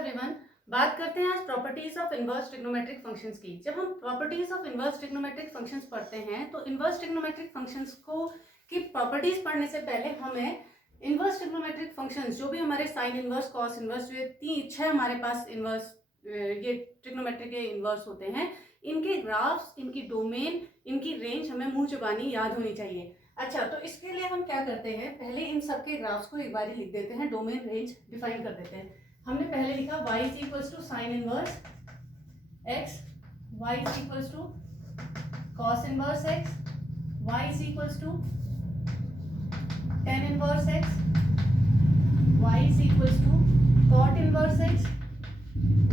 Everyone, बात करते हैं आज properties of inverse trigonometric functions की। जब हम properties of inverse trigonometric functions पढ़ते हैं तो इनवर्स ट्रिग्नोमेट्रिक फंक्शंस को की प्रॉपर्टीज पढ़ने से पहले हमें इनवर्स ट्रिग्नोमेट्रिक फंक्शंस जो भी हमारे साइन इनवर्स, कॉस इनवर्स, जो छह हमारे पास इनवर्स ये ट्रिग्नोमेट्रिक के इनवर्स होते हैं, इनके ग्राफ्स, इनकी डोमेन, इनकी रेंज हमें मुंह जुबानी याद होनी चाहिए। अच्छा, तो इसके लिए हम क्या करते हैं, पहले इन सबके ग्राफ्स को एक बार लिख देते हैं, डोमेन रेंज डिफाइन कर देते हैं। हमने पहले लिखा y is equals to sine inverse x, y is equals to cos inverse x, y is equals to tan inverse x, y is equals to cot inverse x,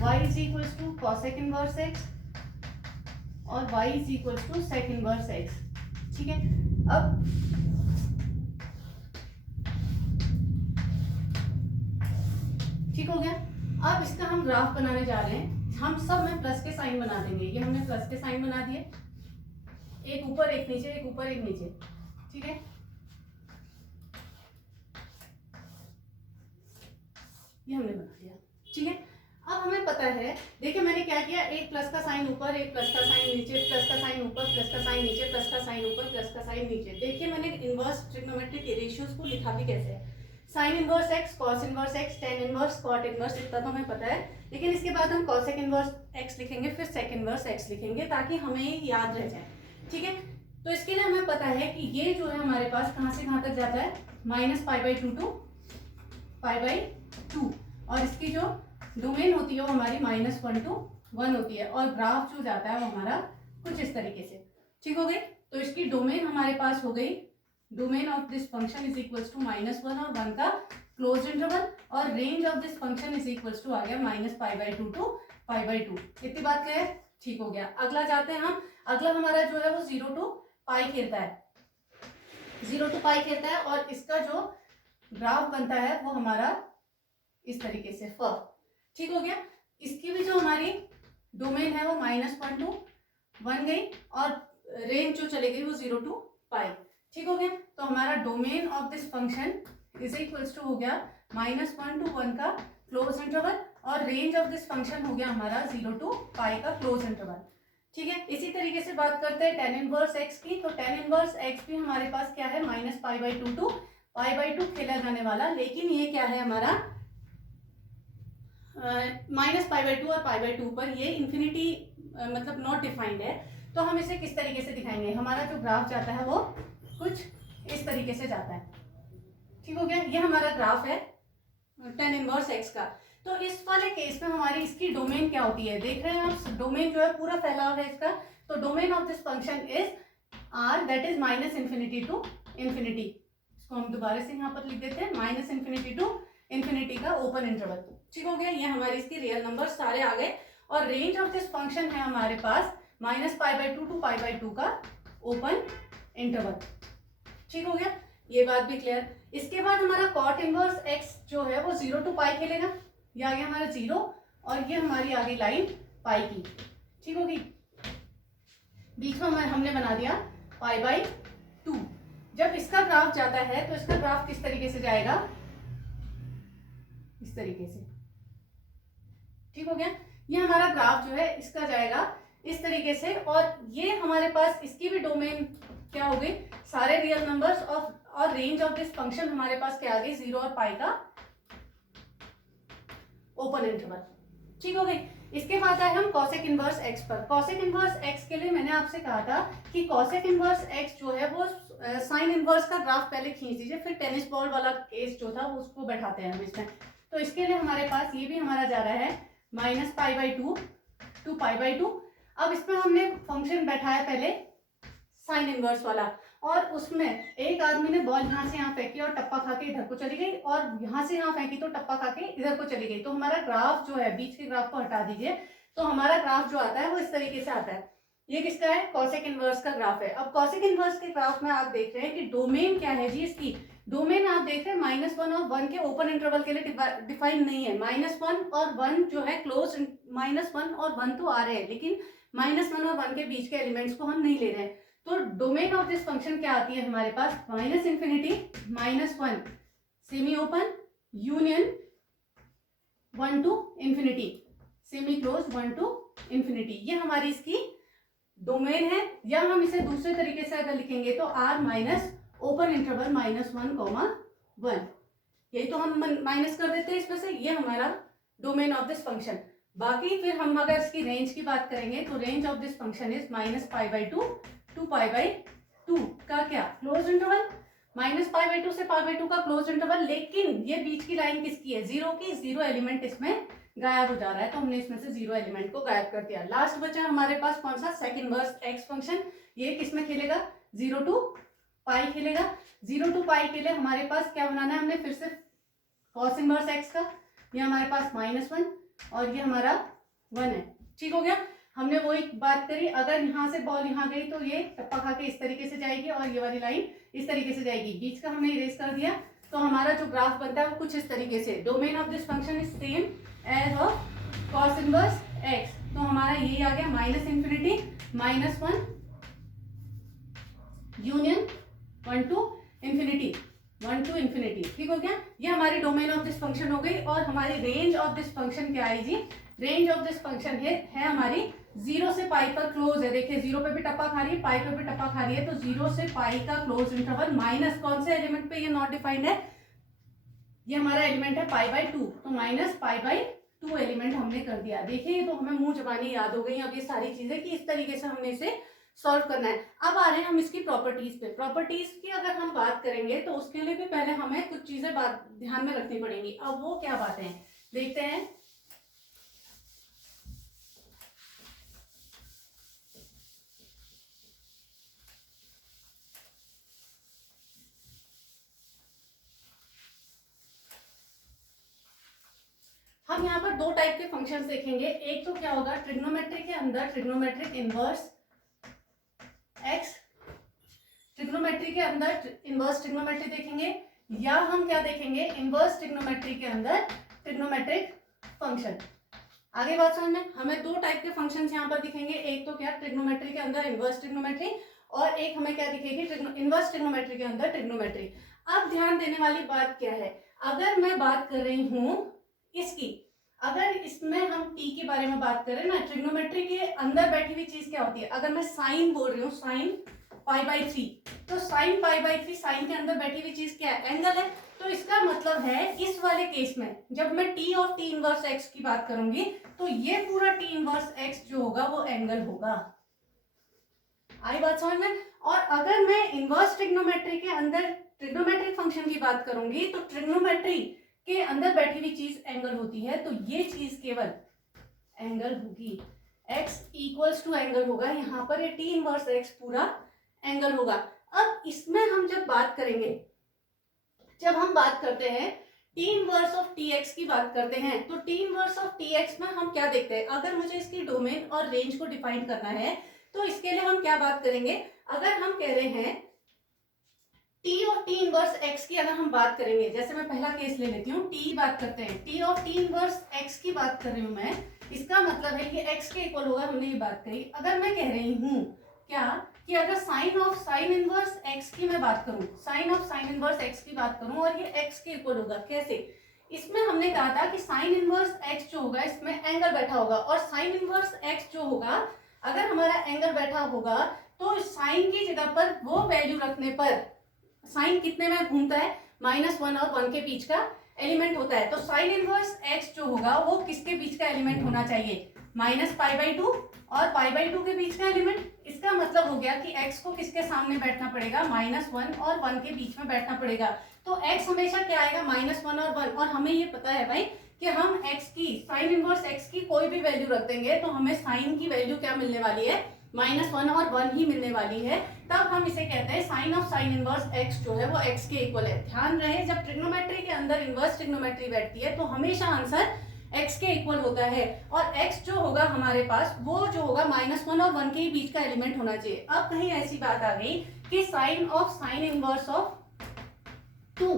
y is equals to cosec inverse x और y is equals to sec inverse x। ठीक है, अब ठीक हो गया। अब इसका हम ग्राफ बनाने जा रहे हैं। हम सब में प्लस के साइन बना देंगे। ये हमने प्लस के साइन बना दिए, एक ऊपर एक नीचे, एक ऊपर एक नीचे। ठीक है, ये हमने बना दिया। ठीक है, अब हमें पता है, देखिए मैंने क्या किया, एक प्लस का साइन ऊपर, एक प्लस का साइन नीचे, प्लस का साइन ऊपर, प्लस का साइन नीचे, प्लस का साइन ऊपर, प्लस का साइन नीचे। देखिए मैंने इनवर्स ट्रिग्नोमेट्रिक रेशियोज को लिखा भी कैसे है। Sine inverse x, cos inverse x, tan inverse, cot inverse, इतना तो हमें पता है। लेकिन इसके बाद हम कॉसेक इनवर्स एक्स लिखेंगे, फिर सेक इनवर्स एक्स लिखेंगे, ताकि हमें याद रह जाए। ठीक है, तो इसके लिए हमें पता है कि ये जो है हमारे पास कहाँ से कहाँ तक जाता है, minus pi by two to pi by two, और इसकी जो डोमेन होती है वो हमारी माइनस वन टू वन होती है, और ग्राफ जो जाता है वो हमारा कुछ इस तरीके से। ठीक हो गई, तो इसकी डोमेन हमारे पास हो गई, domain of this function is equals to minus one और वन का क्लोज इंटरवल, और range of this function is equals to आ गया minus pi by two to pi by two. इतनी बात क्लियर? ठीक हो गया। अगला जाते हैं हम। अगला हमारा जो है वो जीरो टू पाई खेलता है, जीरो टू पाई खेलता है, और इसका जो ग्राफ बनता है वो हमारा इस तरीके से फ। ठीक हो गया, इसकी भी जो हमारी डोमेन है वो माइनस वन टू वन गई, और रेंज जो चली गई वो जीरो टू पाई। ठीक हो गया, तो हमारा domain of this function is equals to हो गया माइनस वन टू वन का क्लोज इंटरवल, और रेंज ऑफ दिस फंक्शन हो गया हमारा जीरो टू पाई का क्लोज इंटरवल। ठीक है, इसी तरीके से बात करते हैं टेन इनवर्स एक्स की। तो टेन इनवर्स एक्स भी हमारे पास क्या है, minus pi by two to pi by two खेला जाने वाला, लेकिन ये क्या है हमारा माइनस पाई बाई टू और पाई बाई टू पर ये इन्फिनिटी मतलब नॉट डिफाइंड है। तो हम इसे किस तरीके से दिखाएंगे, हमारा जो ग्राफ जाता है वो कुछ इस तरीके से जाता है। ठीक हो गया, ये हमारा ग्राफ है टेन इनवर्स एक्स का। तो इस वाले केस में हमारी इसकी डोमेन क्या होती है, देख रहे हैं आप, डोमेन जो है पूरा फैलाव है इसका। तो domain of this function is R, that is minus infinity to infinity. इसको हम दोबारा से यहाँ पर लिख देते हैं, माइनस इन्फिनिटी टू इन्फिनिटी का ओपन इंटरवल। ठीक हो गया, ये हमारी इसकी रियल नंबर सारे आ गए, और रेंज ऑफ दिस फंक्शन है हमारे पास minus pi by two to pi by two का ओपन इंटरवल। ठीक हो गया, ये बात भी क्लियर। इसके बाद हमारा कॉट इनवर्स एक्स जो है वो जीरो टू पाई खेलेगा, ये आ गया हमारा जीरो, और ये हमारी आ गई लाइन पाई की। ठीक होगी, बीच में हमने बना दिया पाई बाई टू। जब इसका ग्राफ जाता है तो इसका ग्राफ किस तरीके से जाएगा, इस तरीके से। ठीक हो गया, ये हमारा ग्राफ जो है इसका जाएगा इस तरीके से, और ये हमारे पास इसकी भी डोमेन क्या हो गई, सारे रियल नंबर्स ऑफ, और रेंज ऑफ दिस फंक्शन हमारे पास क्या आ गई, जीरो और पाई का ओपन इंटरवल। ठीक हो गई, इसके बाद आए हम कॉसेक इनवर्स एक्स पर। कॉसेक इनवर्स एक्स के लिए मैंने आपसे कहा था कि कॉसेक इनवर्स एक्स जो है वो साइन इनवर्स का ग्राफ पहले खींच दीजिए, फिर टेनिस बॉल वाला केस जो था उसको बैठाते हैं हम इसमें। तो इसके लिए हमारे पास ये भी हमारा जा रहा है minus pi by two to pi by two. अब इसमें हमने फंक्शन बैठाया पहले साइन इनवर्स वाला, और उसमें एक आदमी ने बॉल यहाँ से यहाँ फेंकी और टप्पा खा के इधर को चली गई, और यहाँ से यहाँ फेंकी तो टप्पा खा के इधर को चली गई। तो हमारा ग्राफ जो है, बीच के ग्राफ को हटा दीजिए, तो हमारा ग्राफ जो आता है वो इस तरीके से आता है। ये किसका है, कॉसेक इनवर्स का ग्राफ है। अब कॉसेक इनवर्स के ग्राफ में आप देख रहे हैं कि डोमेन क्या है जी, इसकी डोमेन आप देख रहे हैं माइनस वन और वन के ओपन इंटरवल के लिए डिफाइन नहीं है। माइनस वन और वन जो है क्लोज, माइनस वन और वन तो आ रहे हैं, लेकिन माइनस वन और वन के बीच के एलिमेंट्स को हम नहीं ले रहे हैं। तो डोमेन ऑफ दिस फंक्शन क्या आती है हमारे पास, minus infinity minus one semi open union 1 to infinity, semi close 1 to infinity, ये हमारी इसकी डोमेन है। या हम इसे दूसरे तरीके से अगर लिखेंगे तो r माइनस ओपन इंटरवल -1, 1, यही तो हम माइनस कर देते हैं इसमें से, ये हमारा डोमेन ऑफ दिस फंक्शन। बाकी फिर हम अगर इसकी रेंज की बात करेंगे तो range of this function is -π/2 to π/2 का क्या क्लोज इंटरवल, -π/2 से π/2 का क्लोज इंटरवल। लेकिन ये बीच की लाइन किसकी है, जीरो की, जीरो एलिमेंट इसमें गायब हो जा रहा है, तो हमने इसमें से जीरो एलिमेंट को गायब कर दिया। लास्ट बचा हमारे पास कौन सा, सेक इनवर्स एक्स फंक्शन। ये किसमें खेलेगा, 0 to π खेलेगा। 0 to π के लिए हमारे पास क्या बनाना है, हमने फिर से कॉस इनवर्स एक्स का, ये हमारे पास -1 और ये हमारा 1 है। ठीक हो गया, हमने वो एक बात करी, अगर यहाँ से बॉल यहाँ गई तो ये टप्पा खा के इस तरीके से जाएगी और ये वाली लाइन इस तरीके से जाएगी, बीच का हमने इरेज कर दिया। तो हमारा जो ग्राफ बनता है वो कुछ इस तरीके से, domain of this function is same as of cos inverse x. तो हमारा यही आ गया -∞, -1 union 1 to infinity, 1 to infinity। ठीक हो गया, ये हमारी डोमेन ऑफ दिस फंक्शन हो गई। और हमारी रेंज ऑफ दिस फंक्शन क्या आएगी, रेंज ऑफ दिस फंक्शन है हमारी 0 से पाई पर क्लोज है। देखिए 0 पे भी टप्पा खा रही है, पाई पे भी टप्पा खा रही है, तो 0 से पाई का क्लोज इंटरवल माइनस कौन से एलिमेंट पे, ये नॉट डिफाइंड है, ये हमारा एलिमेंट है π/2, तो -π/2 एलिमेंट हमने कर दिया। देखिए तो हमें मुंह जबानी याद हो गई अब ये सारी चीजें कि इस तरीके से हमने इसे सॉल्व करना है। अब आ रहे हैं हम इसकी प्रॉपर्टीज पे। प्रॉपर्टीज की अगर हम बात करेंगे तो उसके लिए भी पहले हमें कुछ चीजें ध्यान में रखनी पड़ेंगी। अब वो क्या बातें हैं देखते हैं। हम यहाँ पर दो टाइप के फंक्शंस देखेंगे। एक तो क्या होगा, ट्रिग्नोमेट्री के अंदर ट्रिग्नोमेट्रिक इनवर्स एक्स, ट्रिग्नोमेट्री के अंदर इनवर्स ट्रिग्नोमेट्री देखेंगे, या हम क्या देखेंगे, इनवर्स ट्रिग्नोमेट्री के अंदर ट्रिग्नोमेट्रिक फंक्शन। आगे बात समझ में, हमें दो टाइप के फंक्शंस यहाँ पर दिखेंगे। एक तो क्या, ट्रिग्नोमेट्री के अंदर इनवर्स ट्रिग्नोमेट्री, और एक हमें क्या दिखेगी, इनवर्स ट्रिग्नोमेट्री के अंदर ट्रिग्नोमेट्री। अब ध्यान देने वाली बात क्या है, अगर मैं बात कर रही हूं इसकी, अगर इसमें हम t के बारे में बात करें ना, ट्रिग्नोमेट्री के अंदर बैठी हुई चीज क्या होती है, अगर मैं साइन बोल रही हूँ, साइन π/3, तो साइन π/3, साइन के अंदर बैठी हुई चीज क्या है, एंगल है। तो इसका मतलब है इस वाले केस में जब मैं t और t इनवर्स x की बात करूंगी तो ये पूरा t इनवर्स x जो होगा वो एंगल होगा। आई बात समझ में। और अगर मैं इनवर्स ट्रिग्नोमेट्री के अंदर ट्रिग्नोमेट्रिक फंक्शन की बात करूंगी तो ट्रिग्नोमेट्री के अंदर बैठी हुई चीज एंगल होती है, तो ये चीज केवल एंगल होगी, x इक्वल्स टू एंगल होगा। यहाँ पर ये t इनवर्स x पूरा एंगल होगा। अब इसमें हम जब बात करेंगे, जब हम बात करते हैं t इनवर्स ऑफ tx की बात करते हैं, तो t इनवर्स ऑफ tx में हम क्या देखते हैं, अगर मुझे इसकी डोमेन और रेंज को डिफाइन करना है तो इसके लिए हम क्या बात करेंगे, अगर हम कह रहे हैं t और t इनवर्स x की अगर हम बात करेंगे, जैसे मैं पहला केस ले लेती हूँ, t बात करते हैं, t और t इनवर्स x की बात कर रही हूँ मैं, इसका मतलब है कि x के इक्वल होगा, हमने ये बात करी। अगर मैं कह रही हूँ क्या कि अगर sine of sine inverse x की मैं बात करूँ, sine of sine inverse x की बात करूँ और ये x के इक्वल होगा, कैसे, इसमें हमने कहा था कि साइन इनवर्स x जो होगा इसमें एंगल बैठा होगा, और साइन इनवर्स x जो होगा अगर हमारा एंगल बैठा होगा तो साइन की जगह पर वो वैल्यू रखने पर, साइन कितने में घूमता है, -1 और 1 के बीच का एलिमेंट होता है, तो साइन इनवर्स x जो होगा वो किसके बीच का एलिमेंट होना चाहिए, -π/2 और π/2 के बीच का एलिमेंट। इसका मतलब हो गया कि x को किसके सामने बैठना पड़ेगा, -1 और 1 के बीच में बैठना पड़ेगा। तो x हमेशा क्या आएगा, -1 और 1, और हमें ये पता है भाई कि हम x की, साइन इनवर्स x की कोई भी वैल्यू रख देंगे तो हमें साइन की वैल्यू क्या मिलने वाली है, -1 और 1 ही मिलने वाली है। तब हम इसे कहते हैं sine of sine inverse x जो है वो x के इक्वल है। ध्यान रहे जब ट्रिग्नोमेट्री के अंदर इनवर्स ट्रिग्नोमेट्री बैठती है तो हमेशा आंसर x के इक्वल होता है, और x जो होगा हमारे पास वो जो होगा -1 और 1 के बीच का एलिमेंट होना चाहिए। अब कहीं ऐसी बात आ गई कि sine of sine inverse of 2,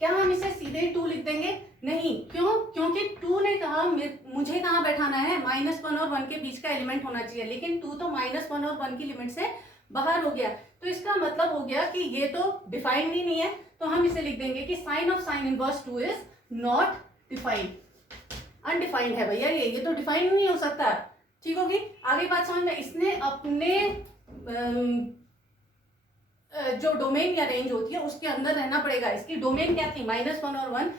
क्या हम इसे सीधे ही 2 लिख देंगे, नहीं, क्यों, क्योंकि 2 ने कहा मुझे कहाँ बैठाना है, -1 और 1 के बीच का एलिमेंट होना चाहिए, लेकिन 2 तो -1 और 1 की लिमिट से बाहर हो गया, तो इसका मतलब हो गया कि ये तो डिफाइंड ही नहीं है, तो हम इसे लिख देंगे कि sine of sine inverse 2 is not defined. Undefined है भैया, ये तो डिफाइन नहीं हो सकता। ठीक होगी, आगे बात समझ में। इसने अपने जो डोमेन या रेंज होती है उसके अंदर रहना पड़ेगा। इसकी डोमेन क्या थी, -1 और 1,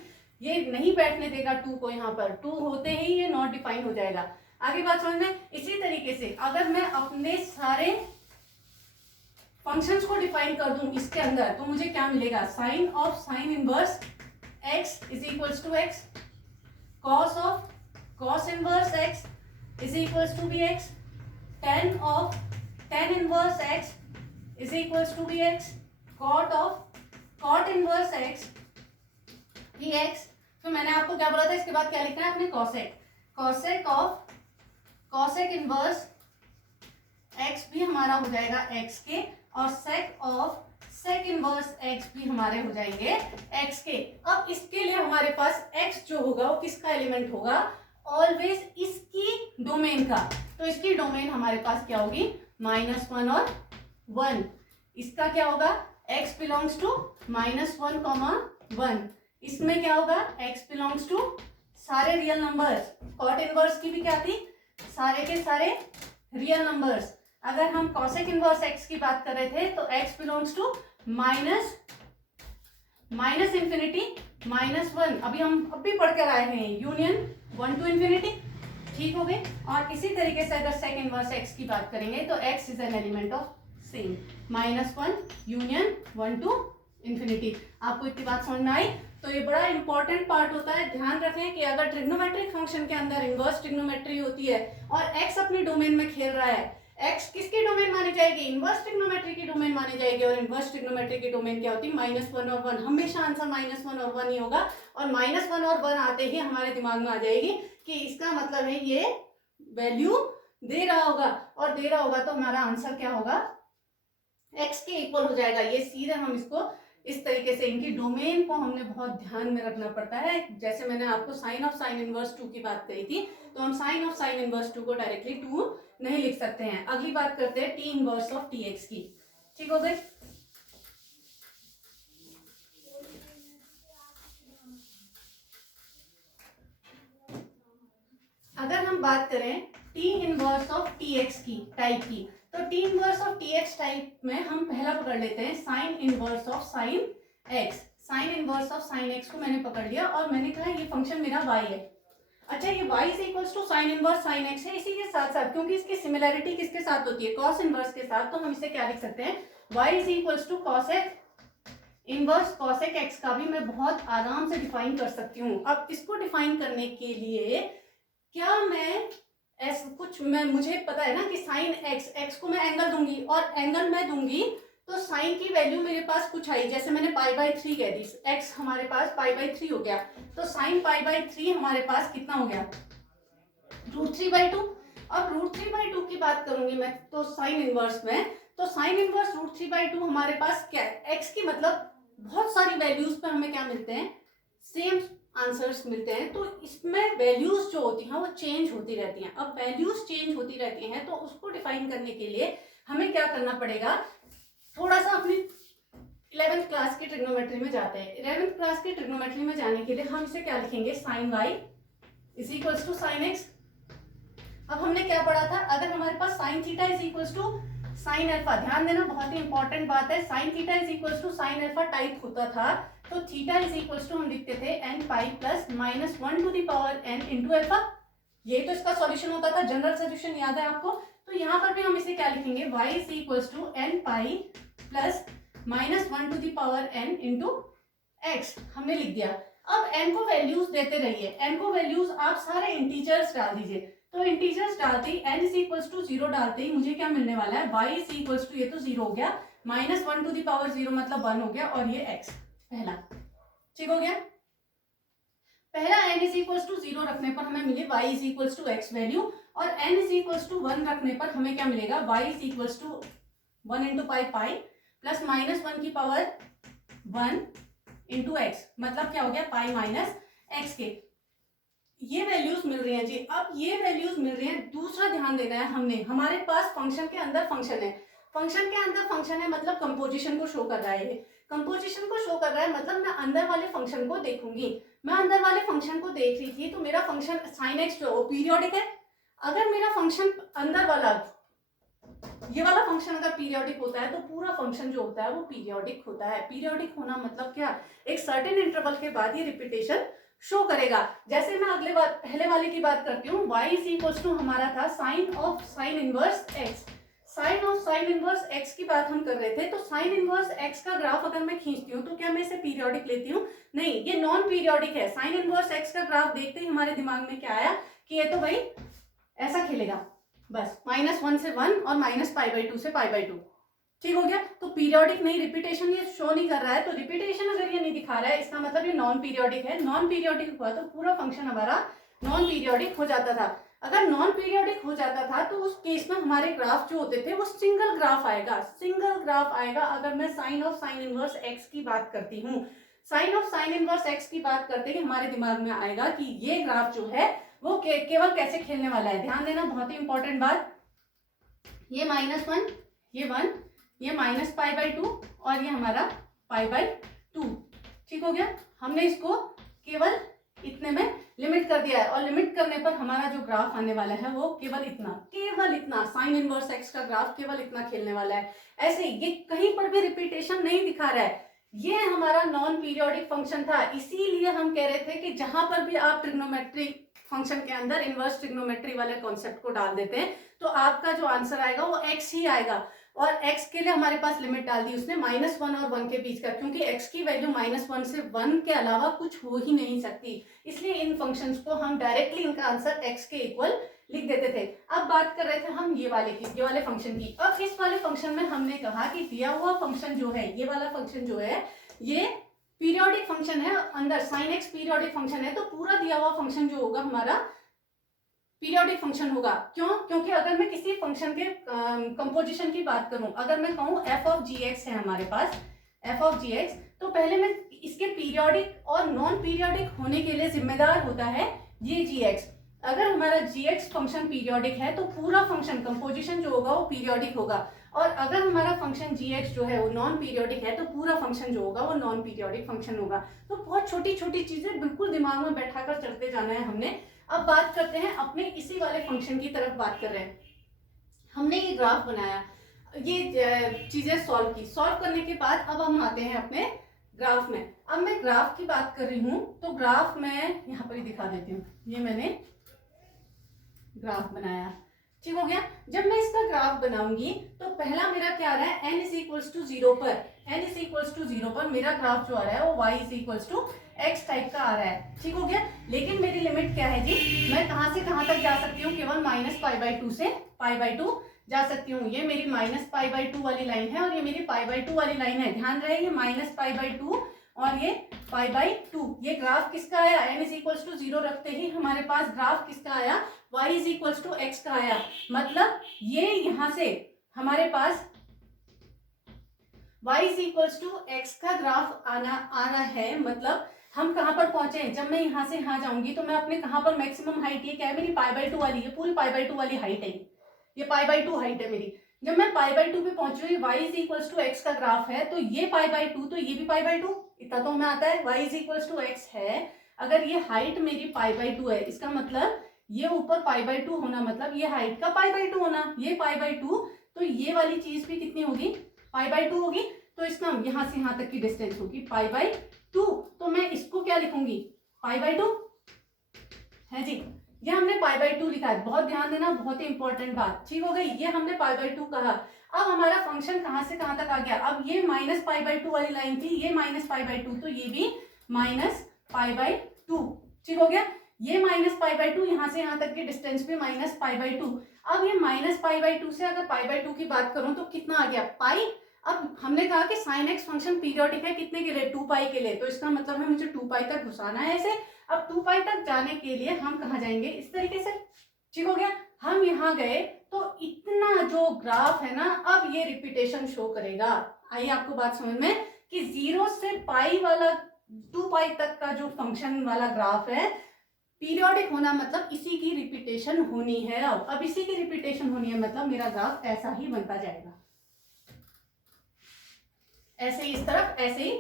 ये नहीं बैठने देगा 2 को। यहाँ पर 2 होते ही ये नॉट डिफाइन हो जाएगा। आगे बात समझ में। इसी तरीके से अगर मैं अपने सारे फंक्शंस को डिफाइन कर दूं इसके अंदर, तो मुझे क्या मिलेगा, sine of sine inverse x is equals to x, cos of cos inverse x is equals to be x, tan of tan inverse x is equals to be x, cot of cot inverse x be x। तो मैंने आपको क्या बोला था, इसके बाद क्या लिखना है आपने, cosec, cosec of cosec inverse x भी हमारा हो जाएगा x के, और sec of sec inverse x भी हमारे हो जाएंगे x के। अब इसके लिए हमारे पास x जो होगा वो किसका एलिमेंट होगा, ऑलवेज इसकी डोमेन का। तो इसकी डोमेन हमारे पास क्या होगी, -1 और 1। इसका क्या होगा, x बिलोंग्स टू -1, 1। इसमें क्या होगा, x बिलोंग्स टू सारे रियल नंबर्स। कॉट इनवर्स की भी क्या थी, सारे के सारे रियल नंबर्स। अगर हम कॉसेक इनवर्स x की बात कर रहे थे तो x belongs to minus infinity -1। अभी हम अभी पढ़ कर आए हैं, यूनियन 1 to इंफिनिटी। ठीक हो गए। और इसी तरीके से अगर सेक इनवर्स x की बात करेंगे तो x is an element of same, -1 union 1 to infinity. आपको इतनी बात समझ में आई। तो ये बड़ा इंपॉर्टेंट पार्ट होता है। ध्यान रखें कि अगर ट्रिग्नोमेट्रिक फंक्शन के अंदर इनवर्स ट्रिग्नोमेट्री होती है और x अपने डोमेन में खेल रहा है, x किसकी डोमेन मानी जाएगी, इनवर्स ट्रिग्नोमेट्री की डोमेन मानी जाएगी। और इनवर्स ट्रिग्नोमेट्री की डोमेन क्या होती है, -1 और 1। हमेशा आंसर -1 और 1 ही होगा। और -1 और 1 आते ही हमारे दिमाग में आ जाएगी कि इसका मतलब है ये वैल्यू दे रहा होगा, और दे रहा होगा तो हमारा आंसर क्या होगा, x के इक्वल हो जाएगा। ये सीधे हम इसको इस तरीके से, इनकी डोमेन को हमने बहुत ध्यान में रखना पड़ता है। जैसे मैंने आपको साइन ऑफ साइन इनवर्स 2 की बात करी थी, तो हम साइन ऑफ साइन इनवर्स 2 को डायरेक्टली 2 नहीं लिख सकते हैं। अगली बात करते हैं T inverse of T x की। ठीक हो गई। अगर हम बात करें T inverse of T x की टाइप की, तो T inverse of T x type में हम पहला पकड़ लेते हैं sign inverse of sine x. Sign inverse of sine x को मैंने पकड़ लिया और मैंने कहा ये फंक्शन मेरा y है। अच्छा, ये y is equals to sine inverse sine x है। इसी के साथ साथ क्योंकि इसकी सिमिलरिटी किसके साथ होती है, कॉस इनवर्स के साथ, तो हम इसे क्या लिख सकते हैं, y is equals to cosec inverse cosec x का भी मैं बहुत आराम से डिफाइन कर सकती हूँ। अब इसको डिफाइन करने के लिए क्या मैं मुझे पता है ना कि साइन एक्स को मैं एंगल दूंगी, और एंगल मैं दूंगी तो साइन की वैल्यू मेरे पास कुछ आई, जैसे मैंने π/3 कह दी, एक्स हमारे पास π/3 हो गया, तो साइन π/3 हमारे पास कितना हो गया, √3/2। अब √3/2 की बात करूंगी मैं तो साइन इनवर्स में, तो साइन इनवर्स √3/2 हमारे पास क्या है, एक्स की मतलब बहुत सारी वैल्यूज पर हमें क्या मिलते हैं, सेम आंसर्स मिलते हैं। तो इसमें वैल्यूज जो होती हैं वो चेंज होती रहती हैं। अब वैल्यूज चेंज होती रहती हैं तो उसको डिफाइन करने के लिए हमें क्या करना पड़ेगा, थोड़ा सा अपनी 11th क्लास की ट्रिग्नोमेट्री में जाते हैं। 11th क्लास की ट्रिग्नोमेट्री में जाने के लिए हम इसे क्या लिखेंगे, sine y is equals to sine x। अब हमने क्या पढ़ा था, अगर हमारे पास sine theta is equals to sine alpha, ध्यान देना बहुत ही इंपॉर्टेंट बात है, sine theta is equals to sine alpha type होता था, तो थीटा इज इक्वल्स टू हम लिखते थे n pi plus -1 to the power n into alpha. ये तो इसका सॉल्यूशन होता था, जनरल सॉल्यूशन याद है आपको। तो यहाँ पर भी हम इसे क्या लिखेंगे, y is equals to n pi plus -1 to the power n into x, हमने लिख दिया। अब n को वैल्यूज देते रहिए, n को वैल्यूज आप सारे इंटीजर्स डाल दीजिए। तो इंटीजर्स डालते ही n इज इक्वल्स टू 0 डालते ही मुझे क्या मिलने वाला है, y इज इक्वल्स टू, ये तो 0 हो गया, -1 टू द पावर 0 मतलब 1 हो गया, और ये x पहला, ठीक हो गया। पहला n इज इक्वल्स टू 0 रखने पर हमें मिले y is equals to x value, और n इज इक्वल्स टू 1 रखने पर हमें क्या मिलेगा, y is equals to 1 into pi plus -1 की पावर 1 इंटू एक्स, मतलब क्या हो गया, पाई माइनस एक्स के। ये वैल्यूज मिल रही हैं जी। अब ये वैल्यूज मिल रही हैं, दूसरा ध्यान देना है हमने, हमारे पास फंक्शन के अंदर फंक्शन है, फंक्शन के अंदर फंक्शन है मतलब कंपोजिशन को शो कर रहा है, कंपोजिशन को शो कर रहा है मतलब मैं अंदर वाले फंक्शन को देखूंगी। मैं अंदर वाले फंक्शन को देख रही थी, तो मेरा फंक्शन साइन एक्स जो पीरियोडिक है। अगर मेरा फंक्शन अंदर वाला, ये वाला फंक्शन अगर पीरियोडिक होता है तो पूरा फंक्शन जो होता है वो पीरियोडिक होता है। पीरियोडिक होना मतलब क्या, एक सर्टेन इंटरवल के बाद ये रिपीटेशन शो करेगा। जैसे मैं अगले बार पहले वाले की बात करती हूँ, y इज इक्वल टू हमारा था sine of sine inverse x। Sine of sine inverse x की बात हम कर रहे थे, तो साइन इनवर्स x का ग्राफ अगर मैं खींचती हूँ तो क्या मैं इसे पीरियोडिक लेती हूँ? नहीं, ये नॉन पीरियोडिक है। साइन इनवर्स x का ग्राफ देखते ही हमारे दिमाग में क्या आया कि ये तो भाई ऐसा खेलेगा, बस -1 से 1 और -π/2 से π/2। ठीक हो गया। तो पीरियोडिक नहीं, रिपीटेशन ये शो नहीं कर रहा है, तो रिपीटेशन अगर ये नहीं दिखा रहा है इसका मतलब ये नॉन पीरियोडिक है। नॉन पीरियोडिक हुआ तो पूरा फंक्शन हमारा नॉन पीरियोडिक हो जाता था। अगर नॉन पीरियोडिक हो जाता था तो उस केस में हमारे ग्राफ जो होते थे वो सिंगल ग्राफ आएगा, सिंगल ग्राफ आएगा। अगर मैं sine of sine inverse x की बात करती हूँ, sine of sine inverse x की बात करते ही हमारे दिमाग में आएगा कि ये ग्राफ जो है वो केवल कैसे खेलने वाला है। ध्यान देना, बहुत ही इंपॉर्टेंट बात, ये -1, ये 1, ये -π/2 और ये हमारा π/2। ठीक हो गया। हमने इसको केवल इतने में लिमिट कर दिया है, और लिमिट करने पर हमारा जो ग्राफ आने वाला है वो केवल इतना साइन इनवर्स एक्स का ग्राफ केवल इतना खेलने वाला है। ऐसे ये कहीं पर भी रिपीटेशन नहीं दिखा रहा है। ये हमारा नॉन पीरियोडिक फंक्शन था, इसीलिए हम कह रहे थे कि जहां पर भी आप ट्रिग्नोमेट्री फंक्शन के अंदर इनवर्स ट्रिग्नोमेट्री वाले कॉन्सेप्ट को डाल देते हैं तो आपका जो आंसर आएगा वो x ही आएगा। और x के लिए हमारे पास लिमिट डाल दी उसने -1 और 1 के बीच का, क्योंकि x की वैल्यू -1 से 1 के अलावा कुछ हो ही नहीं सकती। इसलिए इन फंक्शंस को हम डायरेक्टली इनका आंसर x के इक्वल लिख देते थे। अब बात कर रहे थे हम ये वाले फंक्शन की। अब इस वाले फंक्शन में हमने कहा कि दिया हुआ फंक्शन जो है, ये वाला फंक्शन जो है ये पीरियोडिक फंक्शन है, अंदर साइन एक्स पीरियोडिक फंक्शन है, तो पूरा दिया हुआ फंक्शन जो होगा हमारा पीरियोडिक फंक्शन होगा। क्यों? क्योंकि अगर मैं किसी फंक्शन के कंपोजिशन की बात करूं, अगर मैं कहूं f ऑफ gx है हमारे पास, f ऑफ gx, तो पहले मैं इसके पीरियोडिक और नॉन पीरियोडिक होने के लिए जिम्मेदार होता है ये gx। अगर हमारा gx फंक्शन पीरियोडिक है तो पूरा फंक्शन कंपोजिशन जो होगा वो पीरियोडिक होगा, और अगर हमारा फंक्शन gx जो है वो नॉन पीरियोडिक है तो पूरा फंक्शन जो होगा वो नॉन पीरियोडिक फंक्शन होगा। तो बहुत छोटी छोटी चीजें बिल्कुल दिमाग में बैठा कर चलते जाना है हमने। अब बात करते हैं अपने इसी वाले फंक्शन की तरफ बात कर रहे हैं। हमने ये ग्राफ बनाया, ये चीजें सॉल्व की, सॉल्व करने के बाद अब हम आते हैं अपने ग्राफ में। अब मैं ग्राफ की बात कर रही हूँ तो ग्राफ मैं यहाँ पर ही दिखा देती हूँ। ये मैंने ग्राफ बनाया, ठीक हो गया। जब मैं इसका ग्राफ बनाऊंगी तो पहला मेरा क्या आ रहा है, n = 0 पर, n = 0 पर मेरा ग्राफ जो आ रहा है वो y = x टाइप का आ रहा है। ठीक हो गया। लेकिन मेरी लिमिट क्या है जी, मैं कहां से कहां तक जा सकती हूँ, केवल -π/2 से π/2 जा सकती हूँ। ये मेरी -π/2 वाली लाइन है और ये मेरी π/2 वाली लाइन है। ध्यान रहे ये -π/2 और ये π/2। ये ग्राफ किसका आया, n = 0 रखते ही हमारे पास ग्राफ किसका आया, y = x का आया। मतलब ये यहां से हमारे पास y = x का ग्राफ आना है। मतलब हम कहां पर पहुंचे, जब मैं यहां से यहां जाऊंगी तो मैं अपने कहां पर मैक्सिमम हाइट, ये क्या है मेरी π/2 वाली, ये पूरी π/2 वाली हाइट है, ये π/2 हाइट है मेरी। जब मैं π/2 पे पहुंची, y = x का ग्राफ है तो ये π/2 तो ये भी π/2, इतना तो हमें आता है। y = x है, अगर ये हाइट मेरी π/2 है, इसका मतलब ये ऊपर π/2 होना, मतलब ये हाइट का π/2 होना, ये π/2, तो ये वाली चीज भी कितनी होगी, π/2 होगी। तो इसका यहां से यहां तक की डिस्टेंस होगी π/2। तो मैं इसको क्या लिखूंगी, π/2 है जी। ये हमने π/2 लिखा है, बहुत ध्यान देना, बहुत ही इंपॉर्टेंट बात। ठीक हो गई, ये हमने π/2 कहा। अब हमारा फंक्शन कहां से कहां तक आ गया, अब ये -π/2 वाली लाइन थी, ये -π/2, तो ये भी -π/2। ठीक हो गया। ये -π/2, यहां से यहां तक की डिस्टेंस भी -π/2। अब ये -π/2 से अगर π/2 की बात करूं तो कितना आ गया, पाई। अब हमने कहा कि साइन एक्स फंक्शन पीरियोडिक है, कितने के लिए, 2π के लिए, तो इसका मतलब है मुझे 2π तक घुसाना है ऐसे। अब 2π तक जाने के लिए हम कहाँ जाएंगे, इस तरीके से। ठीक हो गया। हम यहाँ गए तो इतना जो ग्राफ है ना, अब ये रिपीटेशन शो करेगा। आइए आपको बात समझ में कि 0 से π वाला 2π तक का जो फंक्शन वाला ग्राफ है, पीरियोडिक होना मतलब इसी की रिपीटेशन होनी है। अब इसी की रिपीटेशन होनी है, मतलब मेरा ग्राफ ऐसा ही बनता जाएगा, ऐसे ही इस तरफ, ऐसे ही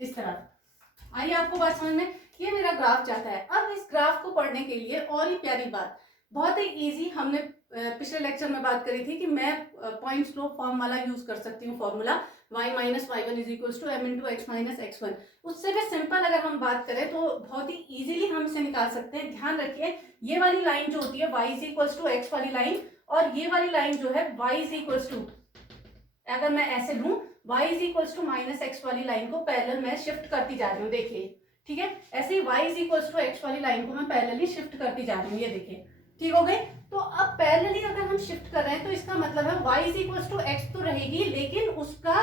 इस तरफ। आइए आपको बात समझ में, ये मेरा ग्राफ जाता है। अब इस ग्राफ को पढ़ने के लिए और ही प्यारी बात, बहुत ही इजी, हमने पिछले लेक्चर में बात करी थी कि मैं पॉइंट स्लोप फॉर्म वाला यूज कर सकती हूँ formula y minus y one is equals to m into x minus x one. उससे भी सिंपल अगर हम बात करें तो बहुत ही इजीली हम इसे निकाल सकते हैं। ध्यान रखिए, ये वाली लाइन जो होती है y is equals to x वाली लाइन, और ये वाली लाइन जो है y इज इक्वल्स टू, अगर मैं ऐसे लूं y is equals to minus x वाली लाइन को पैरेलल में शिफ्ट करती जा रही हूँ, देखिए ठीक है। ऐसे ही y is equals to x वाली लाइन को मैं पैरेलली शिफ्ट करती जा रही हूँ, ये देखिए ठीक हो गई। तो अब पैरेलली अगर हम शिफ्ट कर रहे हैं तो इसका मतलब है y is equals to x तो रहेगी, लेकिन उसका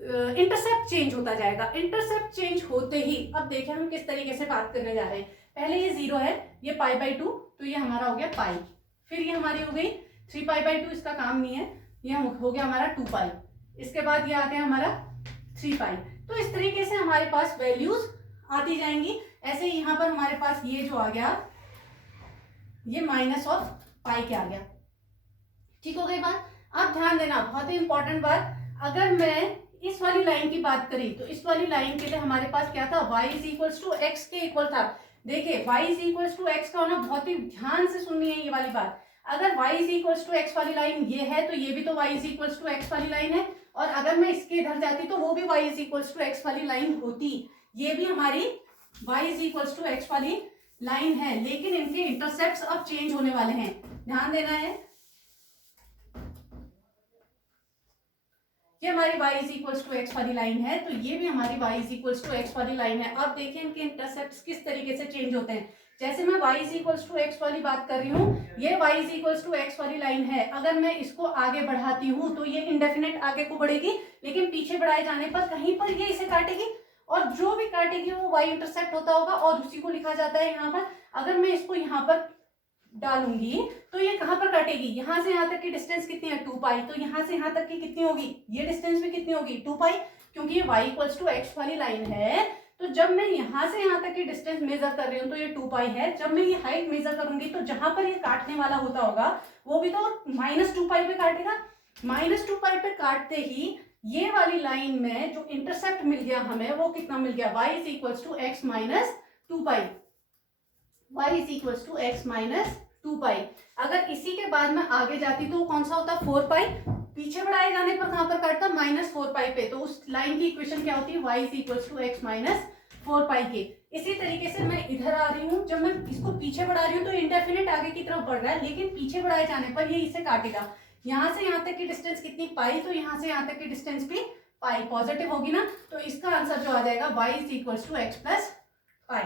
इंटरसेप्ट चेंज होता जाएगा। इंटरसेप्ट चेंज होते ही अब देखिए हम किस तरीके से बात करने जा रहे हैं। पहले ये 0 है, ये पाई बाई 2, तो ये हमारा हो गया पाई, फिर ये हमारी हो गई 3 पाई बाई 2, इसका काम नहीं है, ये हो गया हमारा 2 पाई, इसके बाद ये आ गया हमारा 3 पाई। तो इस तरीके से हमारे पास वैल्यूज आती जाएंगी। ऐसे ही यहाँ पर हमारे पास ये जो आ गया, ये माइनस ऑफ पाई के आ गया, ठीक हो गई बात। अब ध्यान देना, बहुत ही इंपॉर्टेंट बात, अगर मैं इस वाली लाइन की बात करी तो इस वाली लाइन के लिए हमारे पास क्या था, y is equals to x के इक्वल था। देखिए y is equals to x का होना, बहुत ही ध्यान से सुननी है ये वाली बात। अगर y is equals to x वाली लाइन ये है तो ये भी तो y is equals to x वाली लाइन है, और अगर मैं इसके इधर जाती तो वो भी y is equals to x वाली लाइन होती, ये भी हमारी y is equals to x वाली लाइन है, लेकिन इनके इंटरसेप्ट्स अब चेंज होने वाले हैं, ध्यान देना है। ये हमारी y is equals to x वाली लाइन है, तो ये भी हमारी y is equals to x वाली लाइन है। अब देखिए इनके इंटरसेप्ट्स किस तरीके से चेंज होते हैं। जैसे मैं y is equals to x वाली बात कर रही हूँ, ये y is equals to x वाली लाइन है, अगर मैं इसको आगे बढ़ाती हूँ तो ये इंडेफिनेट आगे को बढ़ेगी, लेकिन पीछे बढ़ाए जाने पर कहीं पर ये इसे काटेगी, और जो भी काटेगी वो y इंटरसेप्ट होता होगा, और उसी को लिखा जाता है यहाँ पर। अगर मैं इसको यहाँ पर डालूंगी तो ये कहां पर काटेगी, यहां से यहां तक की डिस्टेंस कितनी है 2 पाई, तो यहां से यहां तक की कितनी होगी, ये डिस्टेंस भी कितनी होगी 2 पाई, क्योंकि ये y इक्वल्स टू एक्स वाली लाइन है। तो जब मैं यहां से यहां तक की डिस्टेंस मेजर कर रही हूँ तो ये 2 पाई है, जब मैं ये हाइट मेजर करूंगी तो जहां पर ये काटने वाला होता होगा वो भी तो -2 पाई पे काटेगा। -2 पाई पे काटते ही ये वाली लाइन में जो इंटरसेप्ट मिल गया हमें वो कितना मिल गया, y is equals to x minus 2 pi, y is equals to x minus 2 pi. अगर इसी के बाद मैं आगे जाती तो कौन सा होता 4 पाई, पीछे बढ़ाए जाने पर कहां पर काटता -4 पाई पे, तो उस लाइन की इक्वेशन क्या होती है, y is equals to x minus 4 pi के। इसी तरीके से मैं इधर आ रही हूँ, जब मैं इसको पीछे बढ़ा रही हूँ तो इंडेफिनिट आगे की तरफ बढ़ रहा है, लेकिन पीछे बढ़ाए जाने पर ये इसे काटेगा। यहाँ से यहाँ तक की डिस्टेंस कितनी पाई, तो यहाँ से यहाँ तक की डिस्टेंस भी पाई, पॉजिटिव होगी ना, तो इसका आंसर जो आ जाएगा y is equals to x plus pi,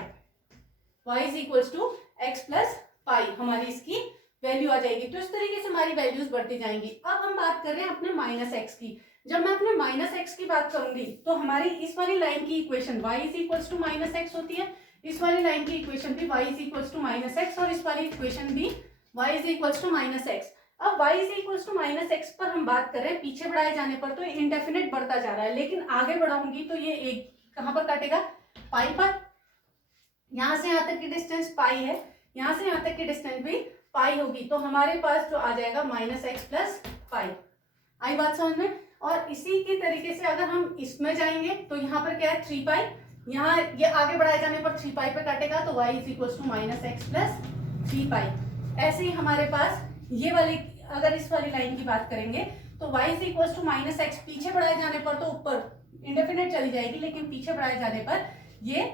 y is equals to x plus pi, हमारी इसकी वैल्यू आ जाएगी। तो इस तरीके से हमारी वैल्यूज बढ़ती जाएंगी। अब हम बात कर रहे हैं अपने माइनस एक्स की। जब मैं अपने माइनस एक्स की बात करूंगी तो हमारी इस वाली लाइन की equation y is equals to minus x होती है, इस वाली लाइन की इक्वेशन भी y is equals to minus x, और इस वाली इक्वेशन भी y is equals to minus x. अब y is equals to minus x पर हम बात करें, पीछे बढ़ाए जाने पर तो इंडेफिनिट बढ़ता जा रहा है, लेकिन आगे बढ़ाऊंगी तो ये एक कहां पर काटेगा, पाई पर। यहां से यहां तक की डिस्टेंस पाई है, यहाँ से यहाँ तक की डिस्टेंस भी पाई होगी, तो हमारे पास जो आ जाएगा माइनस एक्स प्लस पाई। आई बात समझ में। और इसी के तरीके से अगर हम इसमें जाएंगे तो यहाँ पर क्या है 3 पाई, यहाँ ये आगे बढ़ाए जाने पर 3 पाई पे काटेगा, तो y is equals to minus x plus 3 pi. ऐसे ही हमारे पास ये वाली, अगर इस वाली लाइन की बात करेंगे तो y is equals to minus x, पीछे बढ़ाए जाने पर तो ऊपर इंडेफिनेट चली जाएगी, लेकिन पीछे बढ़ाए जाने पर ये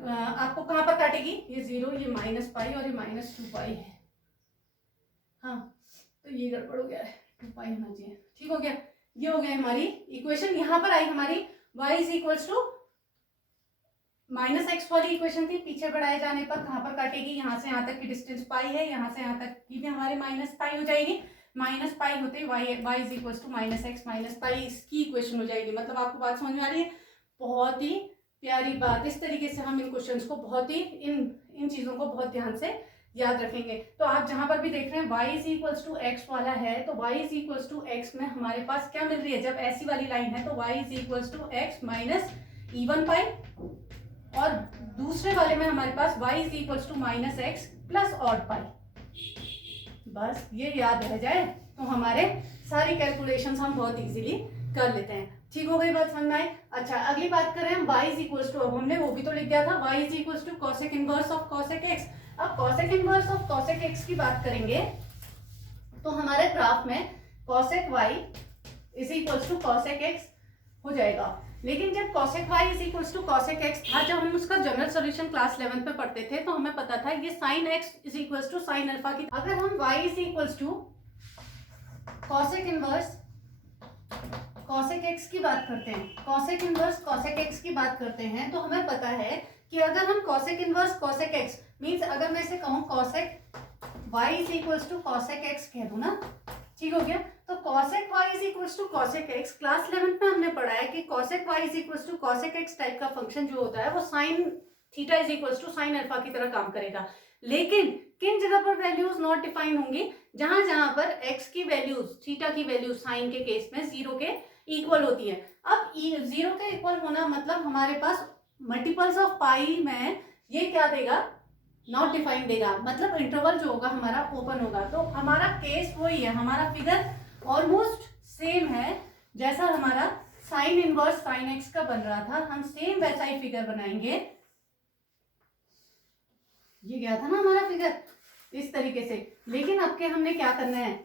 आपको कहां पर काटेगी, ये 0, ये माइनस पाई और ये -2 पाई है। हाँ, तो ये गड़बड़ हो गया है, 2 पाई होना चाहिए, ठीक हो गया। ये हो गया हमारी इक्वेशन, यहाँ पर आई हमारी y is equals to minus x वाली इक्वेशन थी, पीछे बढ़ाए जाने पर कहां पर काटेगी, यहाँ से यहाँ तक की डिस्टेंस पाई है, यहाँ से यहाँ तक की भी हमारे माइनस पाई हो जाएगी, माइनस पाई होते y is equals to minus x minus pi, इसकी इक्वेशन हो जाएगी। मतलब आपको बात समझ में आ रही है, बहुत ही प्यारी बात। इस तरीके से हम इन क्वेश्चंस को बहुत ही इन चीजों को बहुत ध्यान से याद रखेंगे। तो आप जहां पर भी देख रहे हैं y is equals to x वाला है, तो y is equals to x में हमारे पास क्या मिल रही है, जब ऐसी वाली लाइन है तो y is equals to x minus even pi, और दूसरे वाले में हमारे पास y is equals to minus x plus odd pi. बस ये याद रह जाए तो हमारे सारी कैलकुलेशंस हम बहुत इजीली कर लेते हैं। ठीक हो गई बात समझ में आई। अच्छा अगली बात करें हम y इज इक्वल्स टू, अब हमने वो भी तो लिख दिया था y is equals to cosec inverse of cosec x। अब cosec inverse of cosec x की बात करेंगे तो हमारे ग्राफ में cosec y is equals to cosec x हो जाएगा। लेकिन जब cosec y is equals to cosec x था, जब हम उसका जनरल सॉल्यूशन क्लास 11 पे पढ़ते थे तो हमें पता था ये sin x is equals to sin alpha की। अगर हम y is equals to cosec inverse cosec x की बात करते हैं, cosec इनवर्स cosec x की बात करते हैं, तो हमें पता है कि अगर हम cosec inverse cosec x means अगर मैं इसे कहूँ cosec y is equals to cosec x कह दूं ना, ठीक हो गया। तो cosec y is equals to cosec x class 11 में हमने पढ़ा है कि cosec y is equals to cosec x type का फंक्शन जो होता है वो sin theta is equals to sin alpha की तरह काम करेगा। लेकिन किन जगह पर वैल्यूज नॉट डिफाइन होंगी, जहां जहां पर x की वैल्यूज थीटा की वैल्यूज साइन के केस में जीरो के इक्वल होती है। अब जीरो के इक्वल होना मतलब हमारे पास मल्टीपल्स ऑफ पाई में ये क्या देगा, नॉट डिफाइन देगा, मतलब इंटरवल जो होगा हमारा ओपन होगा। तो हमारा केस वही है, हमारा फिगर ऑलमोस्ट सेम है जैसा हमारा साइन इनवर्स साइन एक्स का बन रहा था, हम सेम वैसा ही फिगर बनाएंगे। ये गया था ना हमारा फिगर इस तरीके से। लेकिन अब के हमने क्या करना है,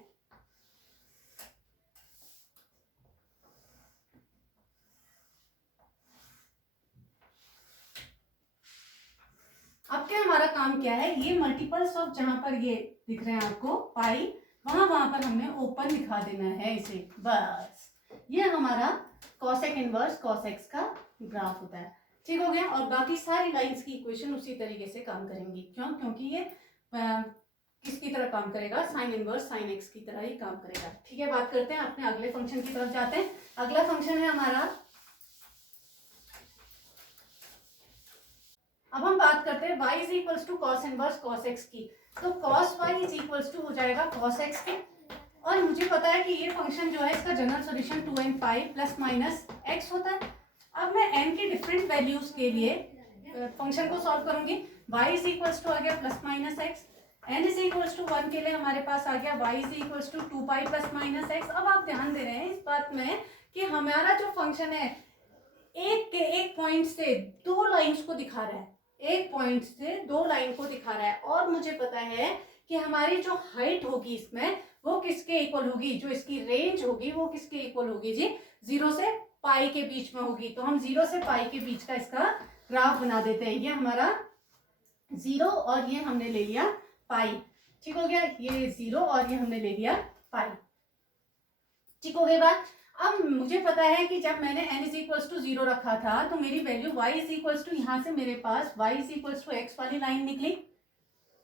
अब क्या हमारा काम क्या है, ये मल्टीपल्स ऑफ जहां पर ये दिख रहे हैं आपको पाई, वहां पर हमने ओपन दिखा देना है इसे, बस। ये हमारा कॉसेक इनवर्स कॉसेक्स का ग्राफ होता है, ठीक हो गया। और बाकी सारी लाइंस की इक्वेशन उसी तरीके से काम करेंगी, क्यों, क्योंकि ये किसकी तरह काम करेगा, साइन इनवर्स साइन एक्स की तरह ही काम करेगा। ठीक है, बात करते हैं अपने अगले फंक्शन की तरफ जाते हैं। अगला फंक्शन है हमारा, अब हम बात करते हैं y is equals to cos inverse cos x की। तो cos y is equals to हो जाएगा कॉस एक्स के, और मुझे पता है कि ये फंक्शन जो है इसका जनरल सॉल्यूशन 2n पाई प्लस माइनस x होता है। अब मैं n की डिफरेंट वैल्यूज के लिए फंक्शन को सॉल्व करूंगी। y इज इक्वल्स टू आ गया plus minus x, n is equals to 1 के लिए हमारे पास आ गया y is equals to 2 pi plus minus x. अब आप ध्यान दे रहे हैं इस बात में कि हमारा जो फंक्शन है एक पॉइंट से दो लाइंस को दिखा रहा है, एक पॉइंट से दो लाइन को दिखा रहा है, और मुझे पता है कि हमारी जो हाइट होगी इसमें वो किसके इक्वल होगी, जो इसकी रेंज होगी वो किसके इक्वल होगी जी, 0 से पाई के बीच में होगी। तो हम 0 से पाई के बीच का इसका ग्राफ बना देते हैं। ये हमारा 0 और ये हमने ले लिया पाई, ठीक हो गया, ये 0 और ये हमने ले लिया पाई, ठीक हो गई बात। अब मुझे पता है कि जब मैंने n इज इक्वल्स टू 0 रखा था तो मेरी value y is equals to, यहाँ से मेरे पास y is equals to x वाली लाइन निकली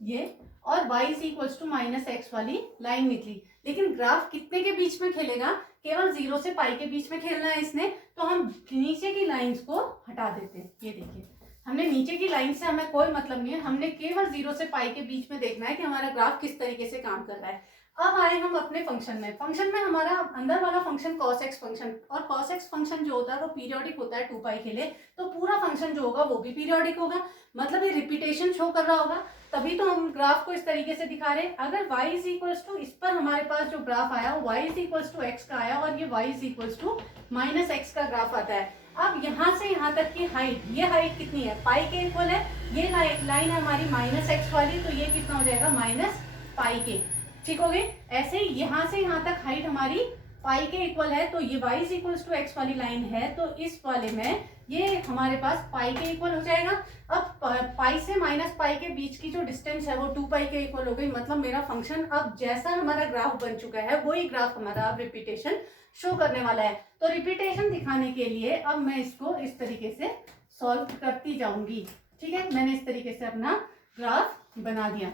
ये, और y is equals to minus x वाली लाइन निकली। लेकिन ग्राफ कितने के बीच में खेलेगा, केवल 0 से पाई के बीच में खेलना है इसने। तो हम नीचे की लाइंस को हटा देते हैं। ये देखिए, हमने नीचे की लाइन से हमें कोई मतलब नहीं है, हमने केवल 0 से पाई के बीच में देखना है कि हमारा ग्राफ किस तरीके से काम कर रहा है। अब आए हम अपने फंक्शन में। फंक्शन में हमारा अंदर वाला फंक्शन cos x फंक्शन, और cos x फंक्शन जो होता है वो पीरियोडिक होता है 2 पाई के लिए, तो पूरा फंक्शन जो होगा वो भी पीरियोडिक होगा, मतलब ये रिपीटेशन शो कर रहा होगा, तभी तो हम ग्राफ को इस तरीके से दिखा रहे हैं। अगर y इज इक्वल्स टू, इस पर हमारे पास जो ग्राफ आया वो y is equals to x का आया, और ये y is equals to minus x का ग्राफ आता है। अब यहाँ से यहाँ तक की हाइट, ये हाइट कितनी है, पाई के इक्वल है, ये लाइन है हमारी माइनस एक्स वाली, तो ये कितना हो जाएगा, माइनस पाई के, ठीक हो गई। ऐसे ही यहाँ से यहाँ तक हाइट हमारी पाई के इक्वल है, तो ये y is equals to x वाली लाइन है, तो इस वाले में ये हमारे पास पाई के इक्वल हो जाएगा। अब पाई से माइनस पाई के बीच की जो डिस्टेंस है वो 2 पाई के इक्वल हो गई, मतलब मेरा फंक्शन अब जैसा हमारा ग्राफ बन चुका है वही ग्राफ हमारा अब रिपीटेशन शो करने वाला है। तो रिपीटेशन दिखाने के लिए अब मैं इसको इस तरीके से सॉल्व करती जाऊंगी, ठीक है। मैंने इस तरीके से अपना ग्राफ बना दिया,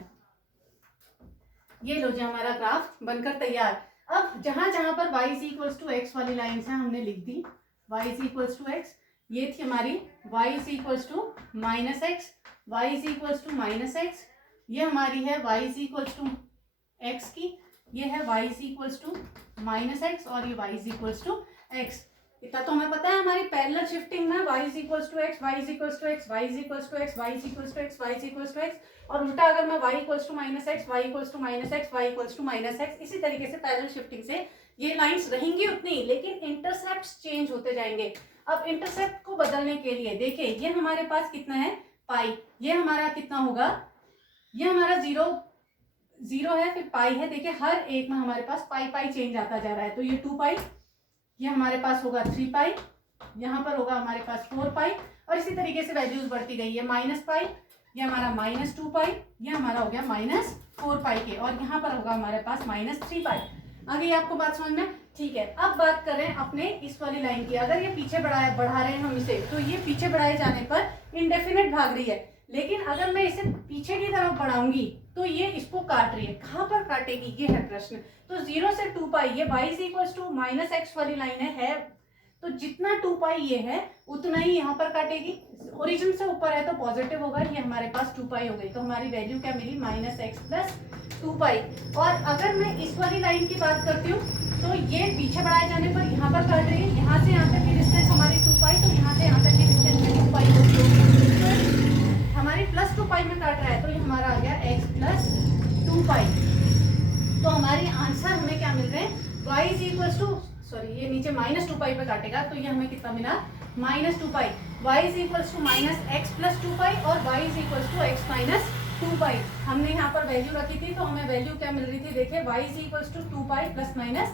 ये लो जी हमारा ग्राफ बनकर तैयार। अब जहां जहां पर y is equals to x वाली लाइन है हमने लिख दी y is equals to x, ये थी हमारी y is equals to minus x, y is equals to minus x, ये हमारी है y is equals to x की, ये है y is equals to minus x, और ये y is equals to x. इतना तो हमें पता है हमारी पैरेलल शिफ्टिंग में y is equals to x, y is equals to x, y is equals to x, y is equals to x, y is equals to x, y उल्टा equals to y equals to minus x, y equals to minus x, y equals to minus x, इसी तरीके से parallel shifting से ये lines रहेंगी उतनी, लेकिन intercepts change होते जाएंगे। अब इंटरसेप्ट को बदलने के लिए देखिए ये हमारे पास कितना है पाई, ये हमारा कितना होगा, ये हमारा जीरो है, फिर पाई है। देखिए हर एक में हमारे पास पाई पाई चेंज आता जा रहा है। तो ये 2 पाई, ये हमारे पास होगा 3 पाई, यहाँ पर होगा हमारे पास 4 पाई, और इसी तरीके से वैल्यूज बढ़ती गई है। माइनस पाई, ये हमारा -2 पाई, ये हमारा हो गया -4 पाई के, और यहाँ पर होगा हमारे पास -3 पाई। आ गई आपको बात समझ में? ठीक है, अब बात करें अपने इस वाली लाइन की। अगर ये पीछे बढ़ा रहे हैं हम इसे, तो ये पीछे बढ़ाए जाने पर इनडेफिनेट भाग रही है, लेकिन अगर मैं इसे पीछे की तरफ बढ़ाऊंगी तो ये इसको काट रही है। कहाँ पर काटेगी, ये है प्रश्न। तो 0 से 2 पाई, ये y is equal to minus x वाली लाइन है, तो जितना 2 पाई ये है उतना ही यहाँ पर काटेगी। ओरिजिन से ऊपर है तो पॉजिटिव होगा, ये हमारे पास 2 पाई हो गई, तो हमारी वैल्यू क्या मिली, -x प्लस 2 पाई। और अगर मैं इस वाली लाइन की बात करती हूँ तो ये पीछे बढ़ाए जाने पर यहाँ पर काट रही है, यहाँ से यहाँ तक की डिस्टेंस हमारी 2 पाई, तो यहाँ से यहाँ तक की डिस्टेंस भी 2 पाई होगी, तो हमारी प्लस 2 पाई में काट रहा है, तो ये हमारा आ गया x प्लस 2 पाई। तो हमारी आंसर हमें क्या मिल रहे हैं, y is equal to, sorry ये नीचे -2 पाई पे काटेगा, तो ये हमें कितना मिला, -2 pi. y is equal to -x plus 2 pi और y is equal to x minus 2 pi. हमने यहाँ पर वैल्यू रखी थी, तो हमें वैल्यू क्या मिल रही थी, देखिए y is equal to 2 pi plus minus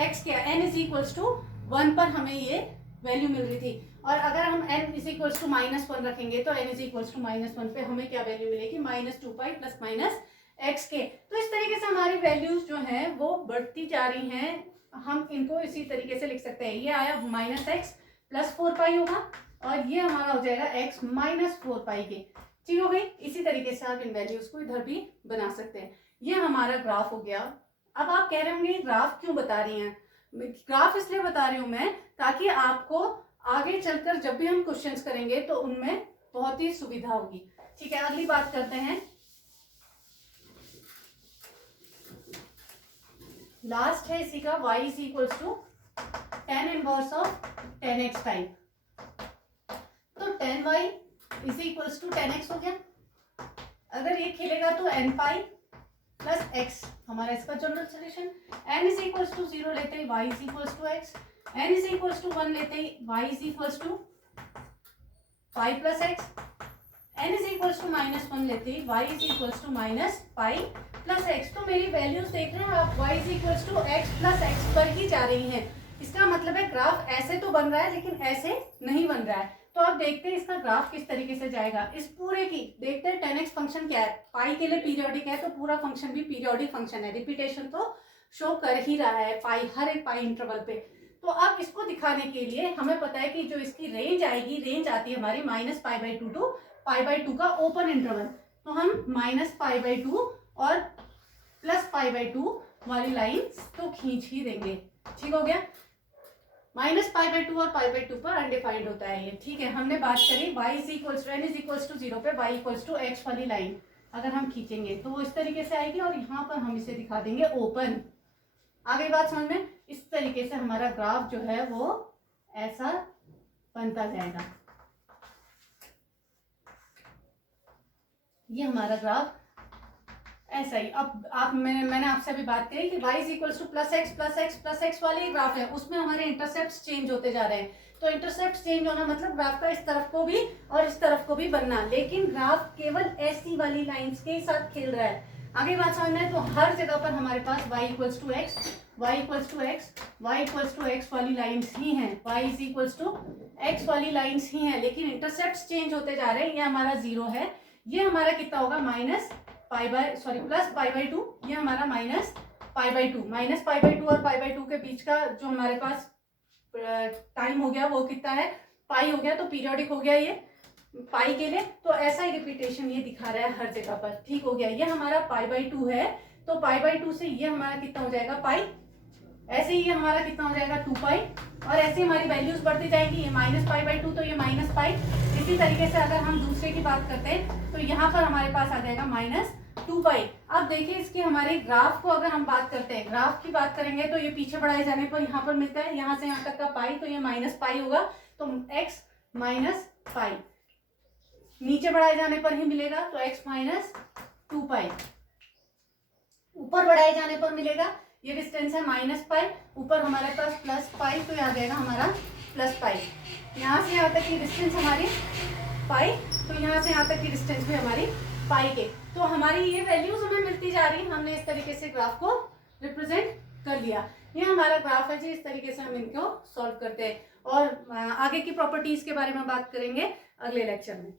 x क्या, n इज इक्वल टू 1 पर हमें ये वैल्यू मिल रही थी। और अगर हम n इज इक्वल टू -1 रखेंगे तो n इज इक्वल टू -1 पे हमें क्या वैल्यू मिलेगी, -2 पाई प्लस माइनस x के। तो इस तरीके से हमारी वैल्यूज जो हैं वो बढ़ती जा रही हैं। हम इनको इसी तरीके से लिख सकते हैं, ये आया -x प्लस 4 पाई होगा, और ये हमारा हो जाएगा x माइनस 4 पाई के। ठीक हो गई। इसी तरीके से आप इन वैल्यूज को इधर भी बना सकते हैं। ये हमारा ग्राफ हो गया। अब आप कह रहे होंगे ग्राफ क्यों बता रही हैं, ग्राफ इसलिए बता रही हूं मैं ताकि आपको आगे चलकर जब भी हम क्वेश्चंस करेंगे तो उनमें बहुत ही सुविधा होगी। ठीक है, अगली बात करते हैं। लास्ट है इसी का, y is equal to tan inverse of 10x time. तो tan y is equal to 10x हो गया। अगर ये खेलेगा तो n पाई प्लस x हमारा इसका general solution. n is equal to 0 लेते ही y is equal to x, n is equal to 1 लेते ही y is equal to pi plus x, n is equal to -1 लेते ही y is equal to minus pi plus x। तो मेरी values देख रहे हैं आप, y is equal to x plus x पर ही जा रही हैं। इसका मतलब है ग्राफ ऐसे तो बन रहा है लेकिन ऐसे नहीं बन रहा है। तो अब देखते हैं इसका ग्राफ किस तरीके से जाएगा। इस पूरे की देखते हैं 10x फंक्शन क्या है, पाई के लिए पीरियोडिक है तो पूरा फंक्शन भी पीरियोडिक फंक्शन है, रिपीटेशन तो शो कर ही रहा है पाई, हर एक पाई इंटरवल पे। तो अब इसको दिखाने के लिए हमें पता है कि जो इसकी रेंज आएगी, रेंज आती है हमारी -π/2 टू π/2 का ओपन इंटरवल। तो हम -π/2 और +π/2 वाली लाइन तो खींच ही देंगे। ठीक हो गया। -π/2 और π/2 पर अनडिफाइंड होता है ये। ठीक है, हमने बात करी y is equal to n is equal to 0 पे y इक्वल टू x वाली लाइन अगर हम खींचेंगे तो वो इस तरीके से आएगी और यहाँ पर हम इसे दिखा देंगे ओपन। आगे बात समझ में? इस तरीके से हमारा ग्राफ जो है वो ऐसा बनता जाएगा। ये हमारा ग्राफ ऐसा ही। अब मैंने आपसे अभी बात करी कि y is equal to +x वाले ग्राफ है, उसमें हमारे इंटरसेप्ट चेंज होते जा रहे हैं। तो इंटरसेप्ट चेंज होना मतलब ग्राफ का इस तरफ को भी और इस तरफ को भी बनना, लेकिन ग्राफ केवल ऐसी वाली लाइंस के साथ खेल रहा है। आगे बात समझना है तो हर जगह पर हमारे पास y equals to x, y equals to x, y equals to x वाली लाइंस ही हैं, y is equals to x वाली लाइंस ही हैं, लेकिन इंटरसेप्ट चेंज होते जा रहे हैं। ये हमारा 0 है, ये हमारा कितना होगा +π/2, ये हमारा -π/2 और π/2 के बीच का जो हमारे पास टाइम हो गया वो कितना है, पाई हो गया, तो पीरियोडिक हो गया ये पाई के लिए। तो ऐसा ही रिपीटेशन ये दिखा रहा है हर जगह पर। ठीक हो गया। ये हमारा π/2 है, तो π/2 से ये हमारा कितना हो जाएगा पाई, ऐसे ही ये हमारा कितना हो जाएगा 2 पाई, और ऐसे हमारी वैल्यूज बढ़ती जाएगी। ये -π/2 तो ये -π। इसी तरीके से अगर हम दूसरे की बात करते हैं तो यहाँ पर हमारे पास आ जाएगा 2 पाई। अब देखिए इसके हमारे ग्राफ को अगर हम बात करते हैं, ग्राफ की बात करेंगे तो ये पीछे बढ़ाए जाने पर यहाँ पर मिलता है, यहाँ से यहाँ तक का पाई, तो ये माइनस पाई होगा, तो x माइनस पाई। नीचे बढ़ाए जाने पर ही मिलेगा तो x माइनस 2 पाई। ऊपर बढ़ाए जाने पर मिलेगा, ये डिस्टेंस है माइनस पाई, ऊपर हमारे पास प्लस पाई, तो यहाँ जाएगा हमारा प्लस पाई। यहाँ से यहाँ तक की डिस्टेंस हमारी पाई, तो यहाँ से यहाँ तक की डिस्टेंस भी हमारी पाई के। तो हमारी ये वैल्यूज हमें मिलती जा रही है, हमने इस तरीके से ग्राफ को रिप्रेजेंट कर लिया। ये हमारा ग्राफ है जी, इस तरीके से हम इनको सॉल्व करते हैं और आगे की प्रॉपर्टीज के बारे में बात करेंगे अगले लेक्चर में।